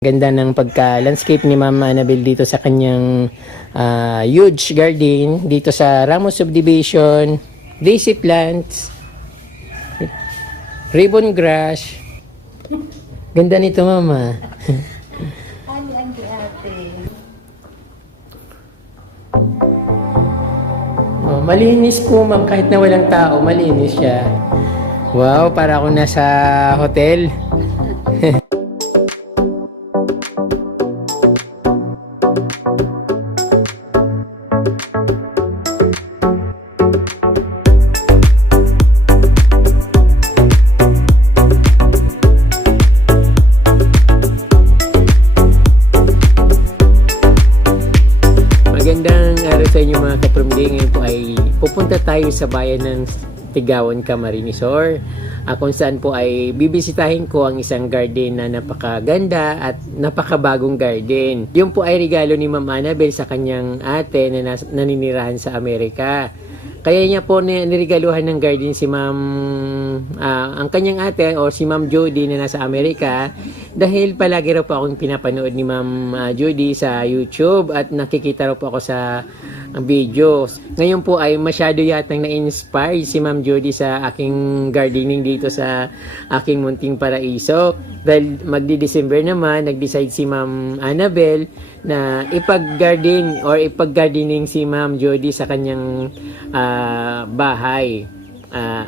Ganda ng pagka-landscape ni Ma'am Annabel dito sa kanyang huge garden dito sa Ramos Subdivision, daisy plants, ribbon grass. Ganda nito, Mama. Oh, malinis po, Ma'am, kahit na walang tao, malinis siya. Wow, para ako nasa hotel. Magandang araw sa inyo mga kaprumdi. Ngayon po ay pupunta tayo sa bayan ng Tigawan, Camarines Sur, kung saan po ay bibisitahin ko ang isang garden na napakaganda at napakabagong garden. Yun po ay regalo ni Ma'am Annabel sa kanyang ate na naninirahan sa Amerika. Kaya niya po niregaluhan ng garden si Ma'am, ang kanyang ate o si Ma'am Jody na nasa Amerika, dahil palagi raw po akong pinapanood ni Ma'am Jody sa YouTube at nakikita raw po ako sa video. Ngayon po ay masyado yatang na-inspire si Ma'am Jody sa aking gardening dito sa aking munting paraiso. Dahil magdi-December naman, nag-decide si Ma'am Annabel na ipag-garden or ipag-gardening si Ma'am Jody sa kanyang bahay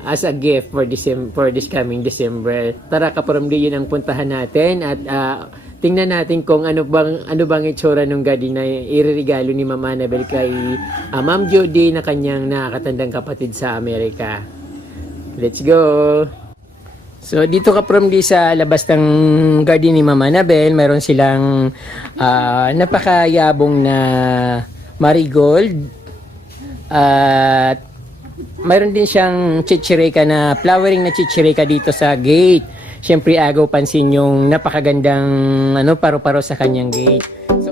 as a gift for this coming December. Tara kaparamdi, yun ang puntahan natin at tingnan natin kung ano bang itsura ng garden na ireregalo ni Ma'am Annabel kay Ma'am Jody na kanyang nakakatandang kapatid sa Amerika. Let's go! So dito ka from sa labas ng garden ni Ma'am Annabel, mayroon silang napakayabong na marigold at mayroon din siyang chichireka na flowering na chichireka dito sa gate. Siyempre agaw pansin yung napakagandang paro-paro sa kanyang gate. So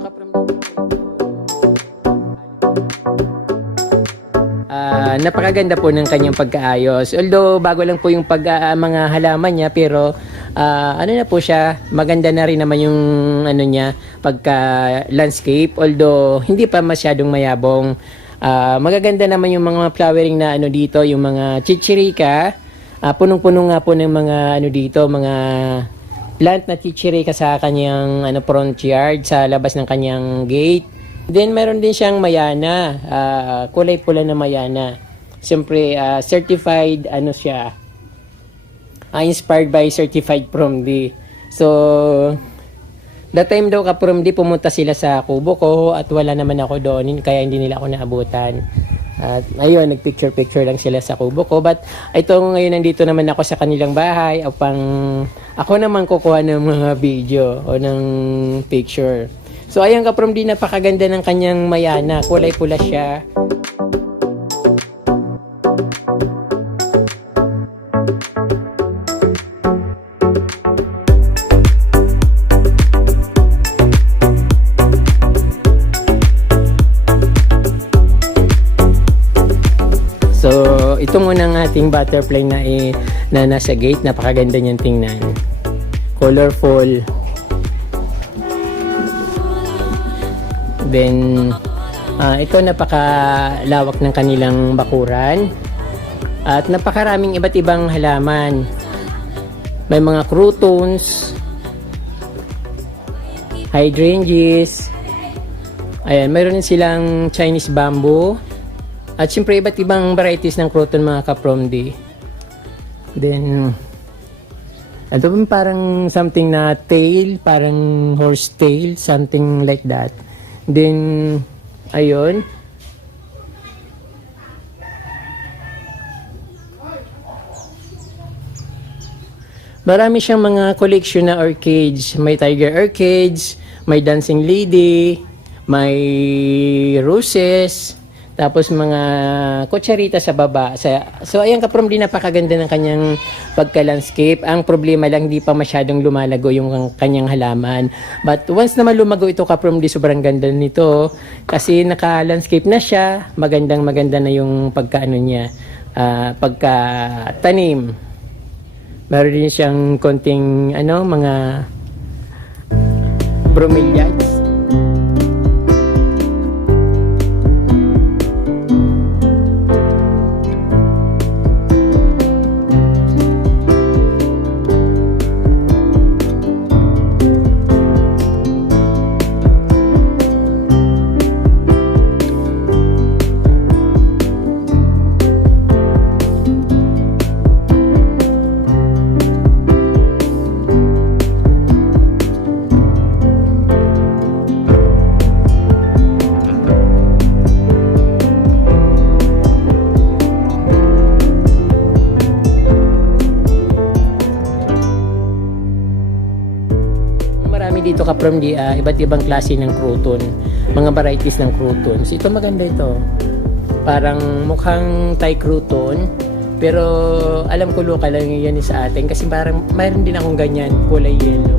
napakaganda po ng kanyang pagkaayos. Although bago lang po yung mga halaman niya, pero na po siya, maganda na rin naman yung niya pagka landscape. Although hindi pa masyadong mayabong. Magaganda naman yung mga flowering na dito, yung mga chichirika. Punong-puno nga po ng mga dito, mga plant na chichirika sa kanyang front yard, sa labas ng kanyang gate. Then meron din siyang mayana, kulay pula na mayana. Siyempre certified siya. Inspired by certified from D. So that time daw from D pumunta sila sa kubo ko at wala naman ako doon, kaya hindi nila ako naabutan. At ayun, nagpicture-picture lang sila sa kubo ko. But ito ngayon nandito naman ako sa kanilang bahay upang ako naman kukuha ng mga video o ng picture. So ayun ka from D, napakaganda ng kanyang mayana, kulay pula siya. So, ito muna ang ating butterfly na nasa gate. Napakaganda niyang tingnan. Colorful. Then, ito napakalawak ng kanilang bakuran. At napakaraming iba't ibang halaman. May mga croutons, hydrangeas. Ayan, mayroon silang Chinese bamboo. At syempre, iba't ibang varieties ng crouton mga ka-promdi. Then, ito parang something na tail, parang horse tail, something like that. Then, ayun. Marami siyang mga collection na orchids. May tiger orchids, may dancing lady, may roses, tapos mga kutsarita sa baba. So ayan ka-from din, napakaganda ng kanyang pagka-landscape. Ang problema lang, hindi pa masyadong lumalago yung kanyang halaman. But once naman lumago ito ka-from din, sobrang ganda nito. Kasi naka-landscape na siya. Maganda na yung pagka-ano niya. Pagka-tanim. Meron din siyang konting mga bromeliads. Marami dito ka from the iba't ibang klase ng crouton, mga varieties ng croutons. Ito maganda ito. Parang mukhang Thai crouton, pero alam ko local lang yan sa atin kasi parang mayroon din akong ganyan, kulay yellow.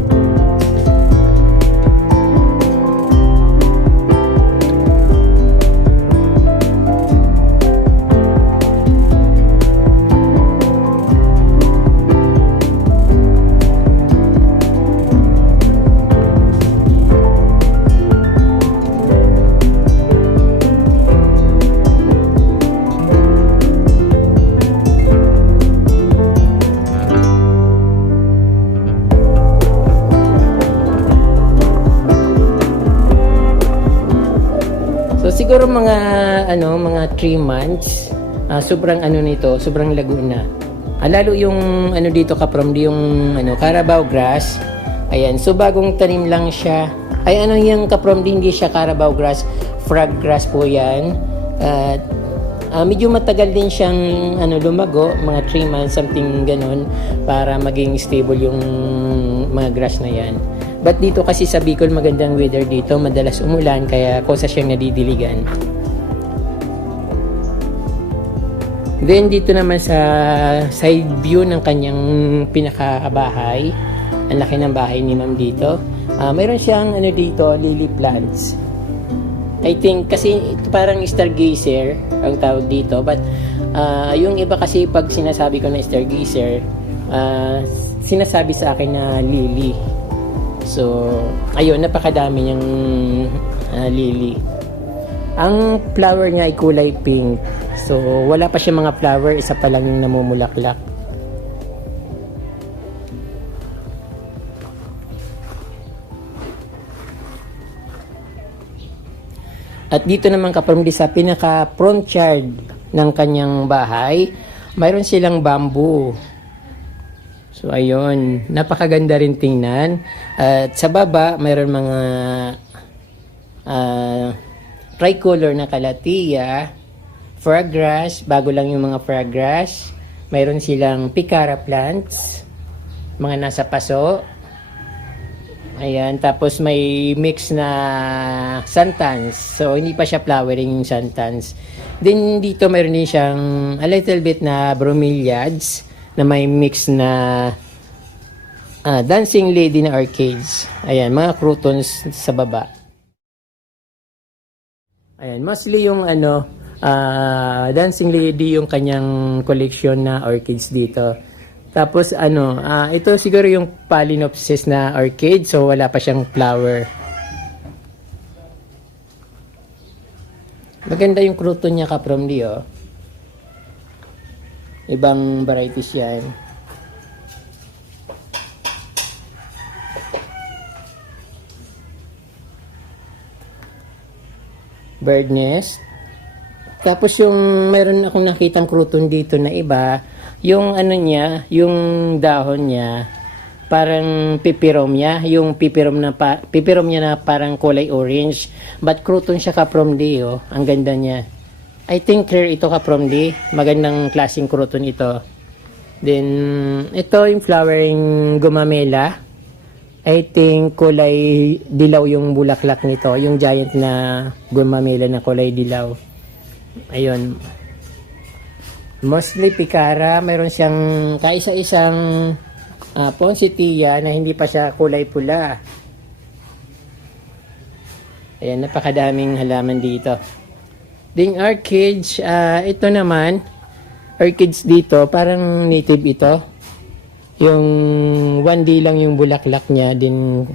Siguro mga 3 months, sobrang nito, sobrang lago na. Lalo yung dito ka from yung Carabao grass. Ayan, so bagong tanim lang siya. Ay yung kaprom hindi siya Carabao grass, frog grass po 'yan. Medyo matagal din siyang lumago, mga 3 months something ganun para maging stable yung mga grass na 'yan. But dito kasi sa Bicol magandang weather dito, madalas umulan kaya kosa siyang nadidiligan. Then dito naman sa side view ng kanyang pinakabahay, ang laki ng bahay ni Ma'am dito. Mayroon siyang dito, lily plants. I think kasi parang stargazer ang tawag dito, but yung iba kasi pag sinasabi ko na stargazer, sinasabi sa akin na lily. So, ayun, napakadami niyang lily. Ang flower niya ay kulay pink. So, wala pa siya mga flower, isa pa lang yung namumulaklak. At dito naman kapamilya sa pinaka front yard ng kanyang bahay, mayroon silang bamboo. So ayun, napakaganda rin tingnan. At sa baba, mayroon mga tricolor na kalatia, fraggrass, bago lang yung mga fraggrass. Mayroon silang picara plants, mga nasa paso. Ayan, tapos may mix na santans. So hindi pa siya flowering yung santans. Then dito mayroon din siyang a little bit na bromeliads na may mix na dancing lady na orchids. Ayan, mga croutons sa baba. Ayan, mostly yung dancing lady yung kanyang collection na orchids dito. Tapos ito siguro yung Phalaenopsis na orchid, so wala pa siyang flower. Maganda yung crouton niya kaprom oh. Ibang varieties yan. Bird nest. Tapos yung meron akong nakitang crouton dito na iba, yung niya, yung dahon niya, parang pipiromia, yung pipiromia na parang kulay orange, but crouton siya kaprom oh. Ang ganda niya. I think clear ito kaprom magandang klaseng crouton ito. Then ito yung flowering gumamela. I think kulay dilaw yung bulaklak nito, yung giant na gumamela na kulay dilaw. Ayun. Mostly picara, mayroon siyang kaisa-isang poinsettia na hindi pa siya kulay pula. Ayan, napakadaming halaman dito. Ding orchids, ito naman, orchids dito, parang native ito. Yung 1D lang yung bulaklak niya, din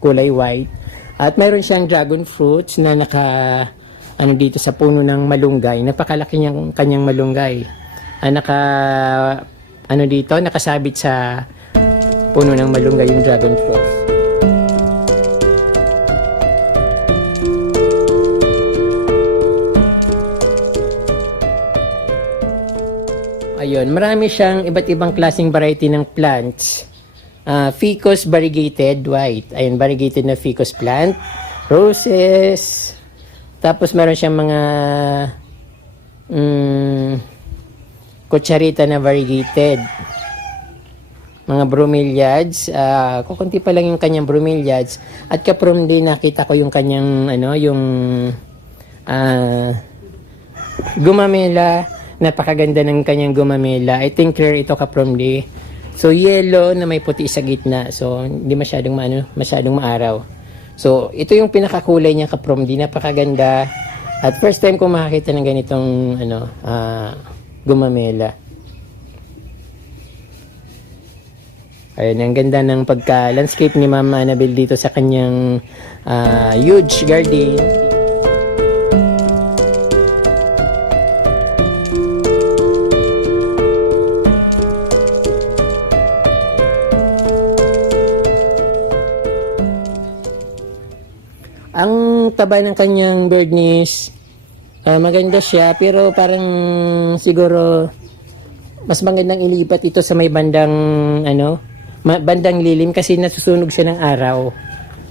kulay white. At mayroon siyang dragon fruits na ano dito sa puno ng malunggay. Napakalaki niyang kanyang malunggay. Ano dito, nakasabit sa puno ng malunggay yung dragon fruits. Ayun, marami siyang iba't ibang klaseng variety ng plants. Ficus variegated white. Ayun, variegated na ficus plant. Roses. Tapos meron siyang mga kutsarita na variegated. Mga bromeliads. Kukunti pa lang yung kanyang bromeliads. At kaprom din nakita ko yung kanyang yung gumamela. Napakaganda ng kanyang gumamela. I think rare ito kaprom din. So, yellow na may puti sa gitna. So, hindi masyadong maaraw. So, ito yung pinakakulay niya kaprom di. Napakaganda. At first time ko makakita ng ganitong gumamela. Ayun, ang ganda ng pagka-landscape ni Mama Annabel dito sa kanyang huge garden. Ang taba ng kanyang birdnest, maganda siya, pero parang siguro mas magandang ilipat ito sa may bandang bandang lilim kasi nasusunog siya ng araw.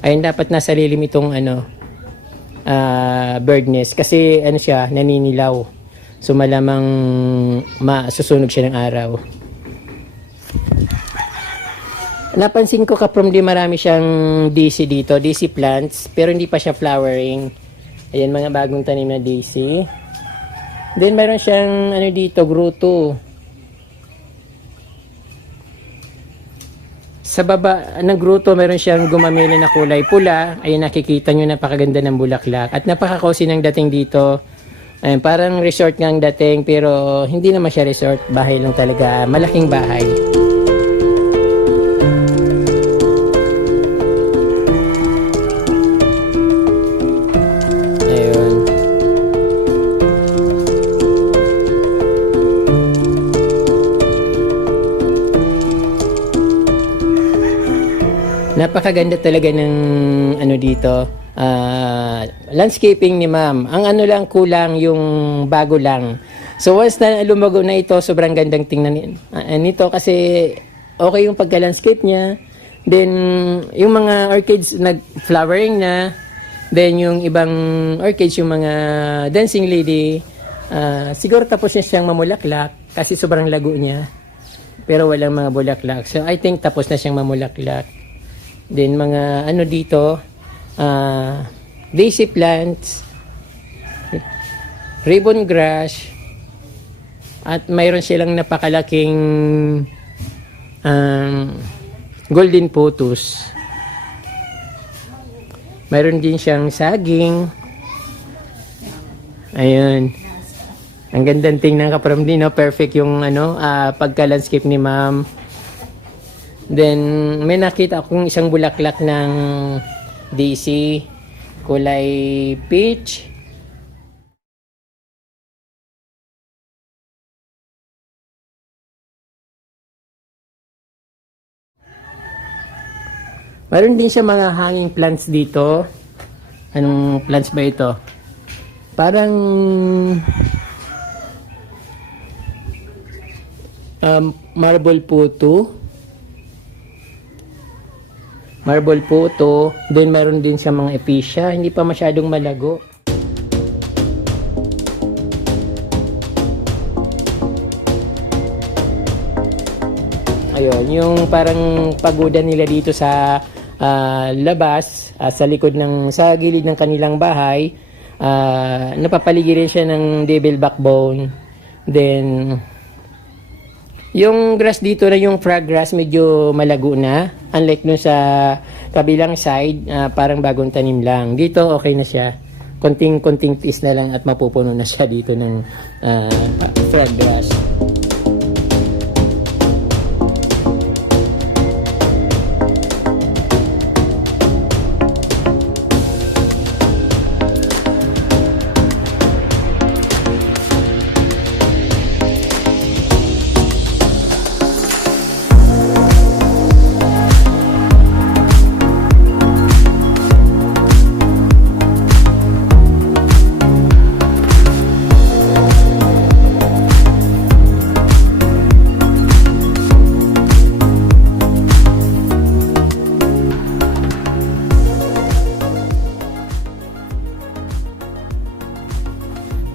Ayun, dapat nasa lilim itong birdnest kasi siya, naninilaw. So malamang masusunog siya ng araw. Napansin ko kaprom di marami siyang DC dito, DC plants, pero hindi pa siya flowering. Ayan, mga bagong tanim na DC. Then mayroon siyang dito, grotto. Sa baba ng grotto mayroon siyang gumamela na kulay pula. Ayan, nakikita nyo, napakaganda ng bulaklak. At napaka-cozy ng dating dito. Ayan, parang resort nga ang dating, pero hindi naman siya resort, bahay lang talaga, malaking bahay. Napakaganda talaga ng dito, landscaping ni Ma'am. Ang lang kulang yung bago lang. So once na lumago na ito, sobrang gandang tingnan nito kasi okay yung pagka-landscape niya. Then yung mga orchids nag-flowering na. Then yung ibang orchids, yung mga dancing lady, siguro tapos na siyang mamulaklak kasi sobrang lago niya. Pero walang mga bulaklak. So I think tapos na siyang mamulaklak. Then mga dito, daisy plants, ribbon grass, at mayroon silang napakalaking golden pothos. Mayroon din siyang saging. Ayun. Ang gandang tingnan kapram din, no? Perfect yung pagka-landscape ni Ma'am. Then, may nakita akong isang bulaklak ng DC, kulay peach. Mayroon din siya mga hanging plants dito. Anong plants ba ito? Parang marble puto. Marble po ito. Then meron din siya mga epicea. Hindi pa masyadong malago. Ayun, yung parang pagoda nila dito sa labas, sa gilid ng kanilang bahay, napapaligiran siya ng devil backbone. Then yung grass dito na yung frog grass medyo malago na. Unlike dun sa kabilang side, parang bagong tanim lang. Dito okay na siya. Konting tiis na lang at mapupuno na siya dito ng frog grass.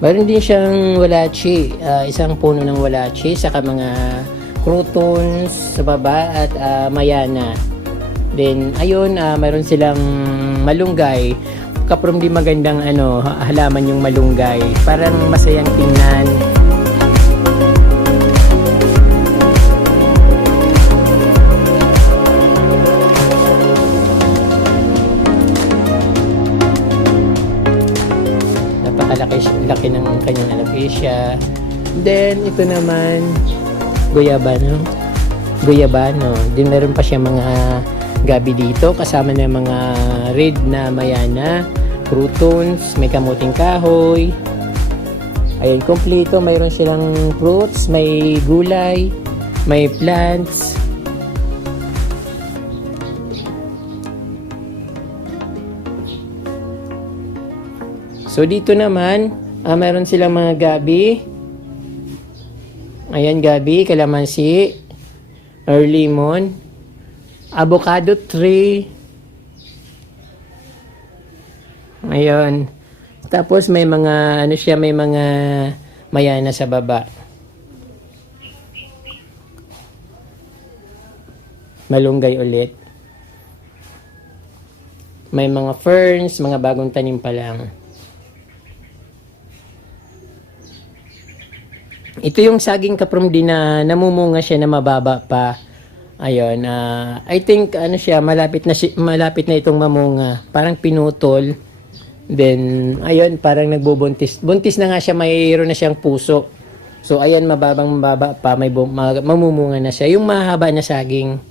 Mayroon din siyang walachi, isang puno ng walachi, saka mga croutons sa baba at mayana. Then ayun, mayroon silang malunggay. Kaprom di magandang halaman yung malunggay. Parang masayang tingnan. Laki ng kanyang alopecia. Then ito naman guyabano. Then meron pa siya mga gabi dito kasama ng mga red na mayana, croutons, may kamuting kahoy. Ayan, kompleto. Mayroon silang fruits, may gulay, may plants. So dito naman mayroon silang mga gabi. Ayan, gabi, kalamansi, or lemon, avocado tree. Ayun. Tapos may mga may mga mayana sa baba. Malunggay ulit. May mga ferns, mga bagong tanim pa lang. Ito yung saging kaprom din na namumunga siya na mababa pa. Ayun, I think malapit na itong mamunga. Parang pinutol. Then ayun, parang nagbubuntis. Buntis na nga siya, mayroon na siyang puso. So ayun, mababa pa, mamumunga na siya. Yung mahaba na saging.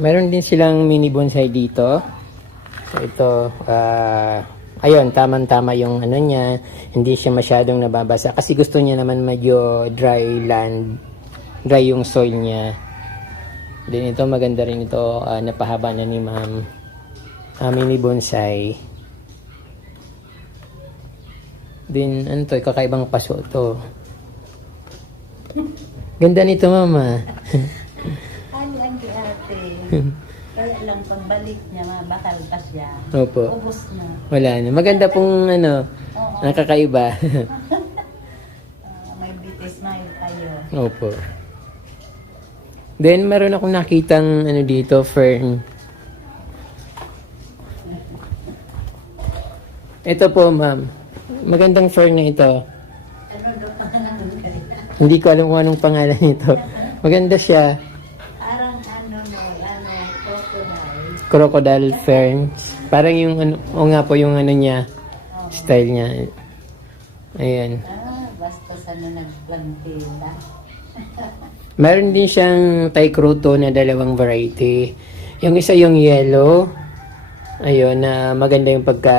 Meron din silang mini bonsai dito. So ito, ayun, tamang-tama yung ano niya. Hindi siya masyadong nababasa. Kasi gusto niya naman medyo dry land. Dry yung soil niya. Then ito, maganda rin ito. Napahaba na ni ma'am. Mini bonsai. Then, ano to? Kakaibang paso to. Ganda nito, mama. Ang ate. Kaya lang pagbalik niya, bakal pa siya. Opo. Ubus na. Wala na. Maganda pong ano, Oo. nakakaiba. May bitis, may tayo. Opo. Then, meron akong nakitang ano dito, fern. Ito po, ma'am. Magandang fern na ito. Ano daw pangalan kanina? Hindi ko alam kung anong pangalan nito. Maganda siya. Parang crocodile. Crocodile ferns. Parang yung ano, o nga po yung ano niya, style niya. Ayan. Basta sa nagplantila. Meron din siyang Thai cruto na dalawang variety. Yung isa yung yellow. Ayun, na maganda yung pagka,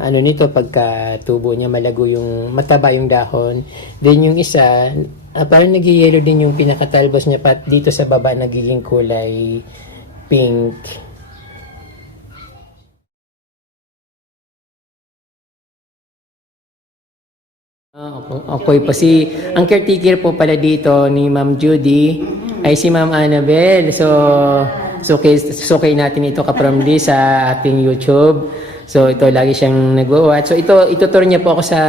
ano nito, pagka tubo niya, malago yung, mataba yung dahon. Then yung isa, parang nag-yellow din yung pinakatalbos niya, pat dito sa baba nagiging kulay pink. Okay po. Ang caretaker po pala dito ni Ma'am Judy ay si Ma'am Annabel. So kay natin ito kapramdi sa ating YouTube. So ito lagi siyang nagwa-watch. So itutur niya po ako sa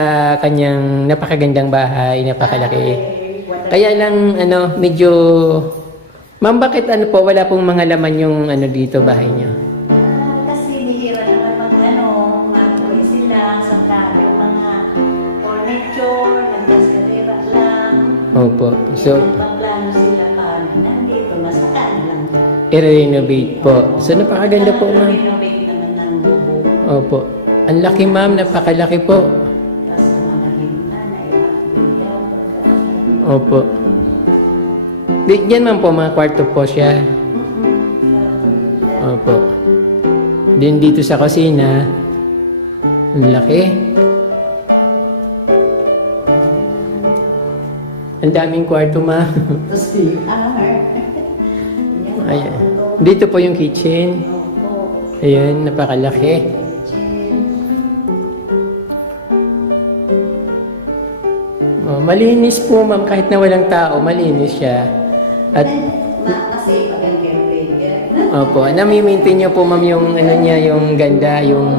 kanyang napakagandang bahay, napakalaki. Kaya lang ano, medyo Ma'am, bakit ano po wala pong mga laman yung ano dito bahay niyo? Kasi bihira naman mag-apoy sila sa yung mga furniture, nagkaskarera lang. Opo. So Pagplano sila pa, nandito, nasa lang. i-renovate po. So napakaganda po, Ma'am. Renovate naman ng bubo. Opo. Ang laki, Ma'am, napakalaki po. Tapos mga gitna na iwan. Opo. Diyan man po, mga kwarto po siya. Opo. Din dito sa kusina. Ang laki. Ang daming kwarto, ma. Tapos Ayan. Dito po yung kitchen. Ayan, napakalaki. Oh, malinis po, ma'am. Kahit na walang tao, malinis siya. At kasi pag ang caretaker, opo, nami-maintain niyo po, ma'am, yung ano niya, yung ganda, yung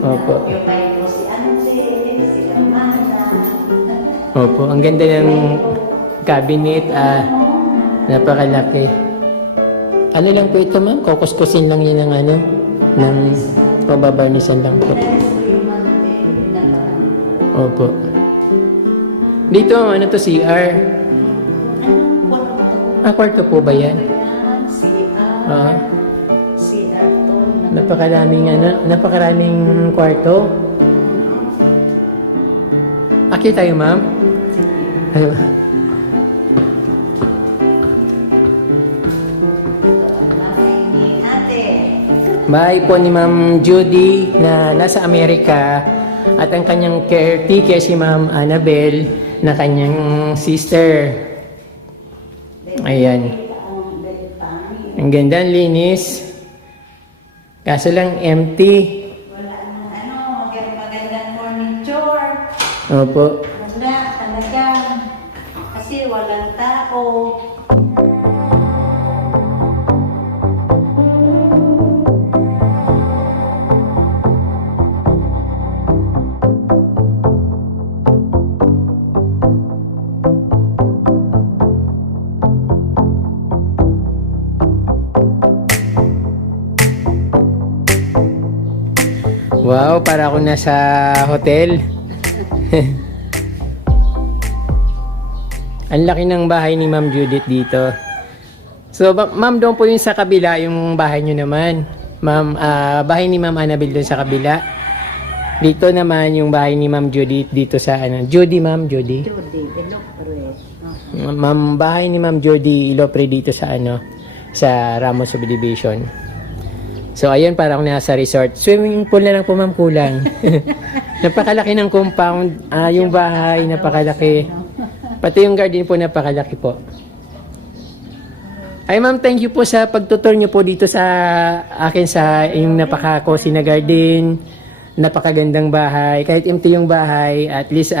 opo. yung kayo po si Amanda. Opo, ang ganda ng cabinet, napakalaki. Ano lang po ito, ma'am? Kukuskusin lang yun ng ano, ng pababarnisan lang po. Opo. Dito, ano to, CR? Kwarto po ba yan? Oo. CR to. Napakaraming kwarto. Aki tayo, ma'am. Ano? Bahay po ni Ma'am Judy na nasa Amerika at ang kanyang caretaker si Ma'am Annabel na kanyang sister. Ayan. Ang ganda, ang linis. Kaso lang empty. Wala nang magandang furniture. Opo. Wala talaga. Kasi walang tao. Wow, para ako nasa hotel. Ang laki ng bahay ni Ma'am Judith dito. So, ma'am, doon po yung sa kabila, yung bahay nyo naman. Ma'am, bahay ni Ma'am Annabel doon sa kabila. Dito naman yung bahay ni Ma'am Judith dito sa ano. Judy, Ma'am, Judy. Ilopre. Ma'am, bahay ni Ma'am Judy Ilopre dito sa ano. sa Ramos Subdivision. So ayun, parang nasa resort. Swimming pool na lang po ma'am kulang. Napakalaki ng compound, yung bahay napakalaki. Pati yung garden po napakalaki po. Ay ma'am, thank you po sa pagtutur niyo po dito sa akin sa yung napaka-cozy na garden, napakagandang bahay. Kahit empty yung bahay, at least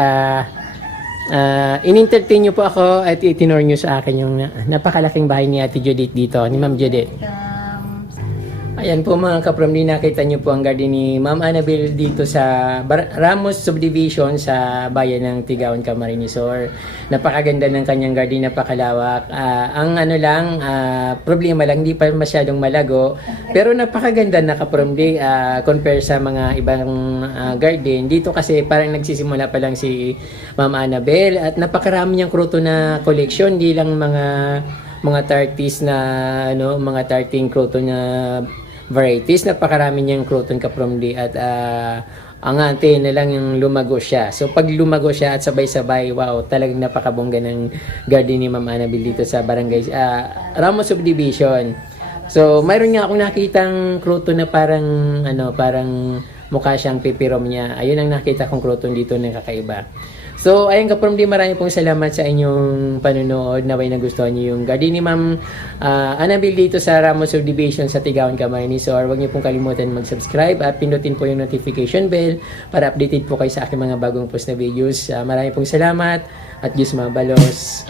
in-entertain niyo po ako at itinor niyo sa akin yung napakalaking bahay ni Ate Judith dito, ni Ma'am Judith. Ayan po mga kapramdi, nakita niyo po ang garden ni Ma'am Annabel dito sa Ramos Subdivision sa bayan ng Tigaon, Camarines Sur. Napakaganda ng kanyang garden, napakalawak. Ang problema lang, hindi pa masyadong malago. Pero napakaganda na kapramdi compare sa mga ibang garden. Dito kasi parang nagsisimula pa lang si Ma'am Annabel at napakarami niyang kruto na collection. Di lang mga 30s na mga 30 kruto na varieties, napakarami niyang crouton kapromdi at ang ante na lang yung lumago siya. So pag lumago siya at sabay-sabay, wow, talagang napakabongga ng garden ni Ma'am Annabel dito sa barangay Ramos Subdivision. So mayroon nga akong nakitang crouton na parang mukha siyang pipirom niya. Ayun ang nakita kong crouton dito na kakaiba. So, ayun kapromdi, marami pong salamat sa inyong panunood. Naway nagustuhan niyo yung garden ni Ma'am Annabel dito sa Ramos Subdivision sa Tigaon, Camarines Sur. Huwag niyo pong kalimutan mag-subscribe at pindutin po yung notification bell para updated po kayo sa aking mga bagong post na videos. Marami pong salamat at Diyos mabalos.